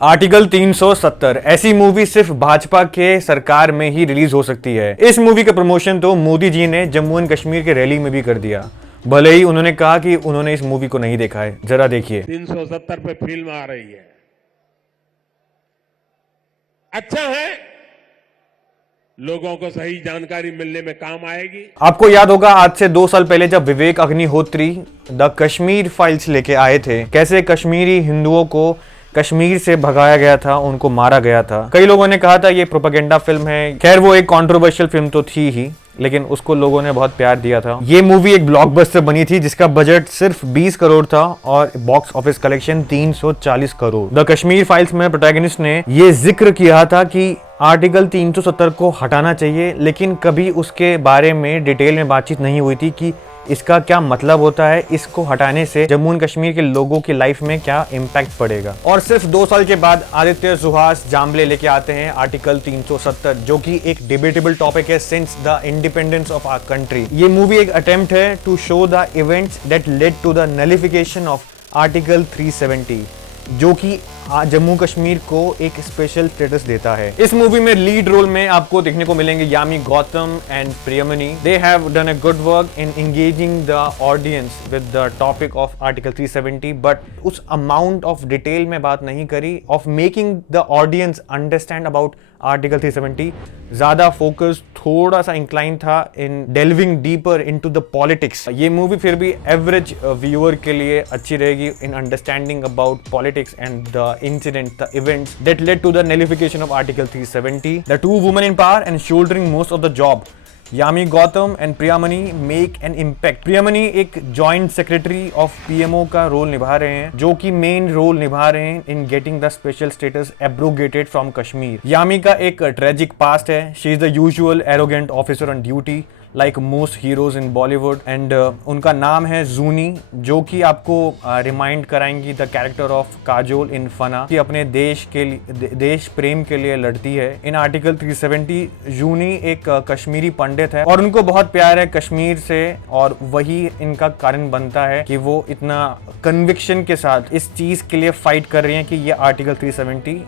Article 370 ऐसी movie सिर्फ भाजपा के सरकार में ही रिलीज हो सकती है। इस मूवी का प्रमोशन तो मोदी जी ने जम्मू एंड कश्मीर के रैली में भी कर दिया, भले ही उन्होंने कहा कि उन्होंने इस मूवी को नहीं देखा है। जरा देखिए। 370 पे फिल्म आ रही है, अच्छा है, लोगों को सही जानकारी मिलने में काम आएगी। आपको याद होगा आज से 2 साल पहले जब विवेक अग्निहोत्री द कश्मीर फाइल्स लेके आए थे, कैसे कश्मीरी हिंदुओं को कश्मीर से भगाया गया था, उनको मारा गया था। कई लोगों ने कहा था ये प्रोपेगेंडा फिल्म है। खैर वो एक कंट्रोवर्शियल फिल्म तो थी ही, लेकिन उसको लोगों ने बहुत प्यार दिया था। ये मूवी एक ब्लॉकबस्टर बनी थी जिसका बजट सिर्फ 20 करोड़ था और box office collection 340 crore. The Kashmir files में प्रोटैगनिस्ट ने ये जिक्र किया था कि आर्टिकल 370 को हटाना चाहिए, लेकिन कभी उसके बारे में डिटेल में बातचीत नहीं हुई थी कि इसका क्या मतलब होता है, इसको हटाने से जम्मू एंड कश्मीर के लोगों की लाइफ में क्या इम्पैक्ट पड़ेगा। और सिर्फ 2 साल के बाद आदित्य सुहास जाम्बले लेके आते हैं आर्टिकल 370, जो कि एक डिबेटेबल टॉपिक है since the independence of our country. ये मूवी एक अटेम्प्ट है to show the events that led to the nullification of article 370, जो कि जम्मू कश्मीर को एक स्पेशल स्टेटस देता है। इस मूवी में लीड रोल में आपको देखने को मिलेंगे Yami Gautam and Priyamani. They have done a good work in engaging the audience with the topic of article 370, but उस अमाउंट ऑफ डिटेल में बात नहीं करी of making the audience understand about article 370। ज्यादा फोकस थोड़ा सा इंक्लाइन था in delving deeper into the politics. ये मूवी फिर भी एवरेज व्यूअर के लिए अच्छी रहेगी in understanding about politics and the incident, the events that led to the nullification of Article 370. The two women in power and shouldering most of the job, Yami Gautam and Priyamani, make an impact. Priyamani एक joint secretary of PMO का role निभा रहे हैं, जो कि main role निभा रहे हैं in getting the special status abrogated from Kashmir. Yami का एक ट्रेजिक पास्ट है। She is the usual arrogant officer on duty like most heroes in Bollywood, and उनका नाम है जूनी, जो कि आपको रिमाइंड कराएंगी the character of Kajol in Fanaa, कि अपने देश के लिए, देश प्रेम के लिए लड़ती है। इन आर्टिकल 370 जूनी एक कश्मीरी पंडित है और उनको बहुत प्यार है कश्मीर से, और वही इनका कारण बनता है कि वो इतना कन्विक्शन के साथ इस चीज के लिए फाइट कर रही है कि ये आर्टिकल 370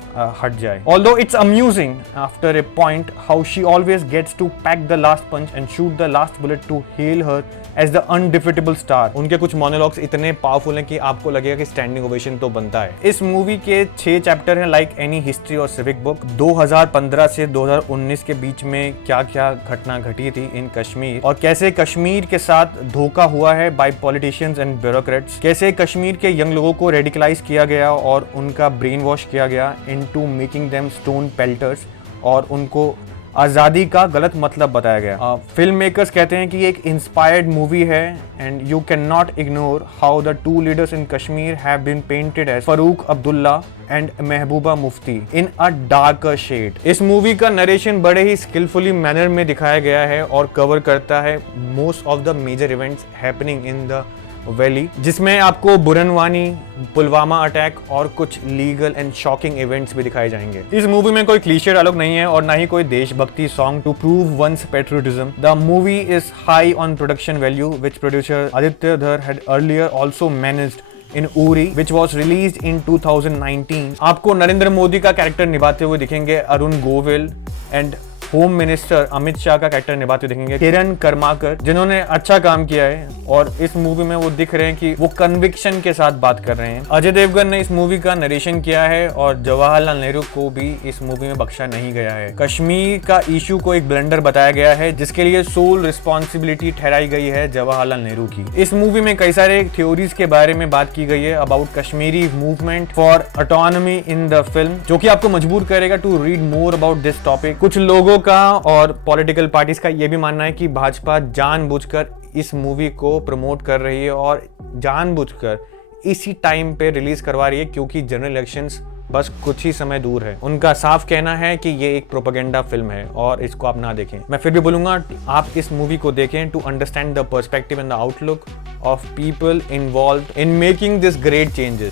हट जाए। Although it's amusing after a point how she always gets to pack the last punch and shoot the last bullet to hail her as the undefeatable star। उनके कुछ मोनोलॉग्स इतने पावरफुल हैं कि आपको लगेगा कि स्टैंडिंग ओवेशन तो बनता है। इस मूवी के 6 चैप्टर हैं लाइक एनी हिस्ट्री और सिविक बुक। 2015 से 2019 के बीच में क्या क्या घटना घटी थी इन कश्मीर, और कैसे कश्मीर के साथ धोखा हुआ है बाय पॉलिटिशियंस एंड ब्यूरोक्रेट्स, कैसे कश्मीर के यंग लोगों को रेडिकलाइज किया गया और उनका ब्रेन वॉश किया गया into making them stone pelters, और उनको आज़ादी का गलत मतलब बताया गया। फिल्म मेकर्स कहते हैं कि ये एक इंस्पायर्ड मूवी है and you can not ignore how the 2 leaders in Kashmir have been painted as Farooq Abdullah and Mehbooba Mufti in a darker shade. इस मूवी का नरेशन बड़े ही स्किलफुली मैनर में दिखाया गया है और कवर करता है most of the major events happening in the valley, जिसमें आपको बुरनवानी, पुलवामा अटैक और कुछ लीगल एंड शॉकिंग इवेंट्स भी दिखाए जाएंगे। इस मूवी में कोई क्लीशे डायलॉग नहीं है और ना ही कोई देशभक्ति song to prove one's patriotism. The movie is high on production value which producer Aditya Dhar had earlier also managed in Uri which was released in 2019। आपको नरेंद्र मोदी का कैरेक्टर निभाते हुए दिखेंगे Arun Govil, and home minister Amit Shah का कैरेक्टर निभाते दिखेंगे किरण कर्माकर, जिन्होंने अच्छा काम किया है और इस मूवी में वो दिख रहे हैं कि वो कन्विक्शन के साथ बात कर रहे हैं। अजय देवगन ने इस मूवी का नरेशन किया है और जवाहरलाल नेहरू को भी इस मूवी में बख्शा नहीं गया है। कश्मीर का इशू को एक ब्लंडर बताया गया है जिसके लिए सोल रिस्पॉन्सिबिलिटी ठहराई गई है जवाहरलाल नेहरू की। इस मूवी में कई सारे थ्योरीज के बारे में बात की गई है about Kashmiri movement for autonomy in the film, जो कि आपको मजबूर करेगा to read more about this topic. कुछ लोगों का और पॉलिटिकल पार्टीज का यह भी मानना है कि भाजपा जानबूझकर इस मूवी को प्रमोट कर रही है और जानबूझकर इसी टाइम पे रिलीज करवा रही है क्योंकि जनरल इलेक्शंस बस कुछ ही समय दूर है। उनका साफ कहना है कि ये एक प्रोपेगेंडा फिल्म है और इसको आप ना देखें। मैं फिर भी बोलूंगा आप इस मूवी को देखें to understand the perspective and the outlook of people involved in making this great changes.